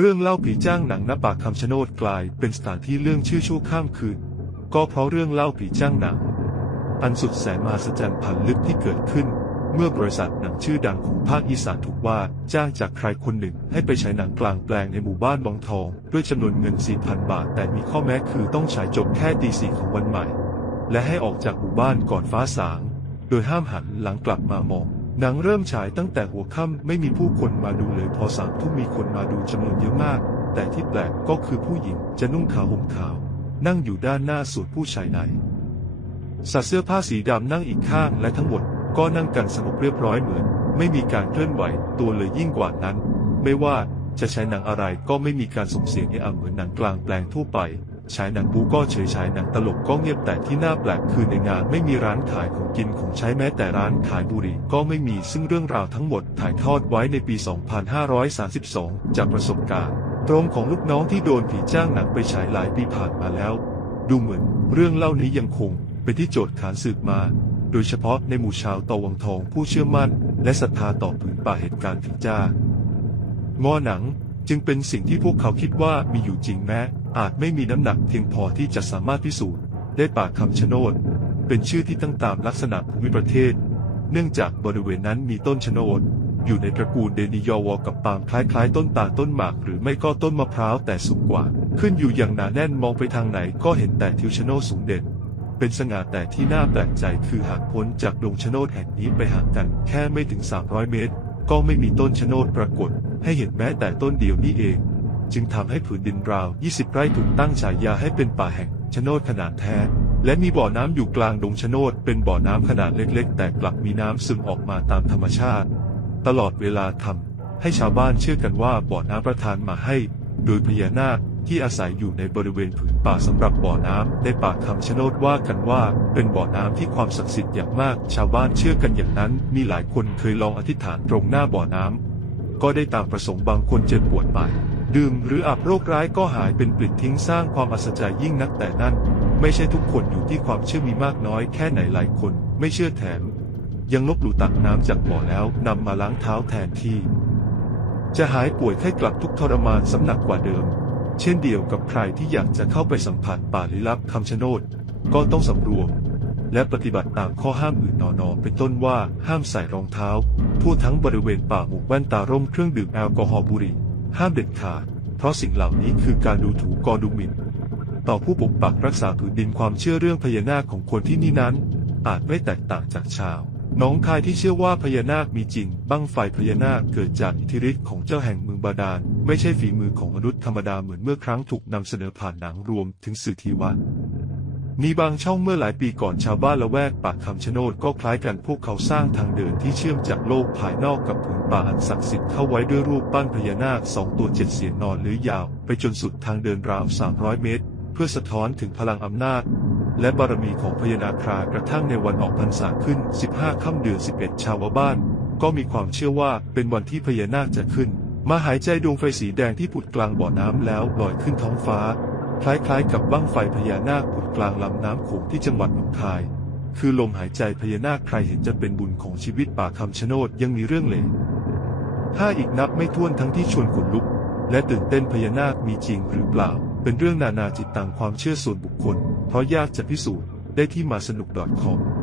เรื่องเล่าผีจ้างหนังณปากคำชะโนดกลายเป็นสถานที่เรื่องชื่อชั่วข้ามคืน ก็เพราะเรื่องเล่าผีจ้างหนัง อันสุดแสนมหัศจรรย์พันลึกที่เกิดขึ้น เมื่อบริษัทหนังชื่อดังของภาคอีสานถูกว่าจ้างจากใครคนหนึ่งให้ไปฉายหนังกลางแปลงในหมู่บ้านบางทอง ด้วยจำนวนเงิน 4,000 บาท แต่มีข้อแม้คือต้องฉายจบแค่ตีสี่ของวันใหม่ และให้ออกจากหมู่บ้านก่อนฟ้าสาง โดยห้ามหันหลังกลับมามอง หนังเริ่มฉายตั้งแต่หัวค่ำไม่มีผู้คนมาดูเลยพอสามทุ่มมีคนมาดูจำนวนเยอะมาก แต่ที่แปลกก็คือผู้หญิงจะนุ่งขาวห่มขาว นั่งอยู่ด้านหน้าส่วนผู้ชายในสัตว์เสื้อผ้าสีดำนั่งอีกข้างและทั้งหมดก็นั่งกันสงบเรียบร้อยเหมือน ไม่มีการเคลื่อนไหวตัวเลยยิ่งกว่านั้น ไม่ว่าจะใช้หนังอะไรก็ไม่มีการส่งเสียงเอะอะเหมือนหนังกลางแปลงทั่วไป ฉายหนังบูก็เฉยฉายหนังตลกก็เงียบแต่ที่น่าแปลกคือในงานไม่มีร้านขายของกินของใช้แม้แต่ร้านขายบุหรี่ก็ไม่มีซึ่งเรื่องราวทั้งหมดถ่ายทอดไว้ในปี 2532 จากประสบการณ์ ตรงของลูกน้องที่โดนผีจ้างหนังไปฉายหลายปีผ่านมาแล้ว ดูเหมือนเรื่องเล่านี้ยังคงเป็นที่โจทย์ขานสืบมา โดยเฉพาะในหมู่ชาวตะวังทองผู้เชื่อมั่น และศรัทธาต่อผืนป่าเหตุการณ์ผีจ้างอหนังจึงเป็นสิ่งที่พวกเขาคิดว่ามีอยู่จริงแม้ อาจไม่มีน้ำหนักเพียงพอที่จะสามารถพิสูจน์ได้ปากคำชะโนด เป็นชื่อที่ตั้งตามลักษณะภูมิประเทศ เนื่องจากบริเวณนั้นมีต้นชะโนด อยู่ในตระกูลเดนิยอวอกับปาล์มคล้ายๆ ต้นตาลต้นหมาก หรือไม่ก็ต้นมะพร้าวแต่สูงกว่า ขึ้นอยู่อย่างหนาแน่นมองไปทางไหนก็เห็นแต่ทิวชะโนดสูงเด่น เป็นสง่าแต่ที่น่าแปลกใจคือหากพ้นจากดงชะโนดแห่งนี้ไปห่างกันแค่ไม่ถึง 300 เมตร ก็ไม่มีต้นชะโนดปรากฏ ให้เห็นแม้แต่ต้นเดียวนี้เอง จึงทำให้ผืนดินราว 20 ไร่ถูกตั้งฉายาให้เป็นป่าแห่งชโนดขนาดแท้ และมีบ่อน้ำอยู่กลางดงชโนดเป็นบ่อน้ำขนาดเล็ก ๆ แต่กลับมีน้ำซึมออกมาตามธรรมชาติ ตลอดเวลาทำให้ชาวบ้านเชื่อกันว่าบ่อน้ำประทานมาให้ โดยพญานาคที่อาศัยอยู่ในบริเวณผืนป่าสำหรับบ่อน้ำในป่าคำชะโนดว่ากันว่า เป็นบ่อน้ำที่ความศักดิ์สิทธิ์อย่างมาก ชาวบ้านเชื่อกันอย่างนั้น มีหลายคนเคยลองอธิษฐานตรงหน้าบ่อน้ำก็ได้ตามประสงค์บางคนเจ็บปวดไป ดื่มหรืออาบโรคร้ายก็หายเป็นปลิดทิ้งสร้างความอัศจรรย์ยิ่งนักแต่นั่น ไม่ใช่ทุกคนอยู่ที่ความเชื่อมีมากน้อยแค่ไหนหลายคน ไม่เชื่อแถม ยังลบหลู่ตักน้ำจากบ่อแล้วนำมาล้างเท้าแทนที่ จะหายป่วยไข้กลับทุกทรมานสำหนักกว่าเดิม เช่นเดียวกับใครที่อยากจะเข้าไปสัมผัสป่าลี้ลับคำชะโนดก็ต้องสำรวมและปฏิบัติตามข้อห้ามอื่นนอนอเป็นต้นว่าห้ามใส่รองเท้า ทั่วทั้งบริเวณป่าหมู่แว่นตาร่มเครื่องดื่มแอลกอฮอล์บุหรี่ ห้ามเด็ดขาด เพราะสิ่งเหล่านี้คือการดูถูกกอดูหมิ่น ต่อผู้ปกปักรักษาผืนดินความเชื่อเรื่องพญานาคของคนที่นี่นั้น อาจไม่แตกต่างจากชาวน้องคายที่เชื่อว่าพญานาคมีจริง บั้งไฟพญานาคเกิดจากอิทธิฤทธิ์ของเจ้าแห่งเมืองบาดาล ไม่ใช่ฝีมือของมนุษย์ธรรมดาเหมือนเมื่อครั้งถูกนำเสนอผ่านหนังรวมถึงสื่อทีวัน มีบางช่องเมื่อหลายปีก่อนชาวบ้านละแวกปากคำชะโนดก็คล้ายกันพวกเขาสร้างทางเดินที่เชื่อมจากโลกภายนอกกับผืนป่าอันศักดิ์สิทธิ์เข้าไว้ด้วยรูปปั้นพญานาคสองตัวเจ็ดเสียนนอนหรือยาว ไปจนสุดทางเดินราว 300 เมตร เพื่อสะท้อนถึงพลังอำนาจ และบารมีของพญานาครากระทั่งในวันออกพรรษาขึ้น 15 ค่ำเดือน 11 ชาวบ้าน ก็มีความเชื่อว่าเป็นวันที่พญานาคจะขึ้น มาหายใจดวงไฟสีแดงที่ผุดกลางบ่อน้ำแล้วลอยขึ้นท้องฟ้า คล้ายๆ กับบั้งไฟพญานาคผุดกลางลำน้ำโขงที่จังหวัดหนองคาย คือลมหายใจพญานาคใครเห็นจะเป็นบุญของชีวิตป่าคำชะโนดยังมีเรื่องเหล่ถ้าอีกนับไม่ถ้วนทั้งที่ชวนขนลุก และตื่นเต้นพญานาคมีจริงหรือเปล่า เป็นเรื่องนานาจิตต่างความเชื่อส่วนบุคคล เพราะยากจะพิสูจน์ได้ที่มาสนุก .com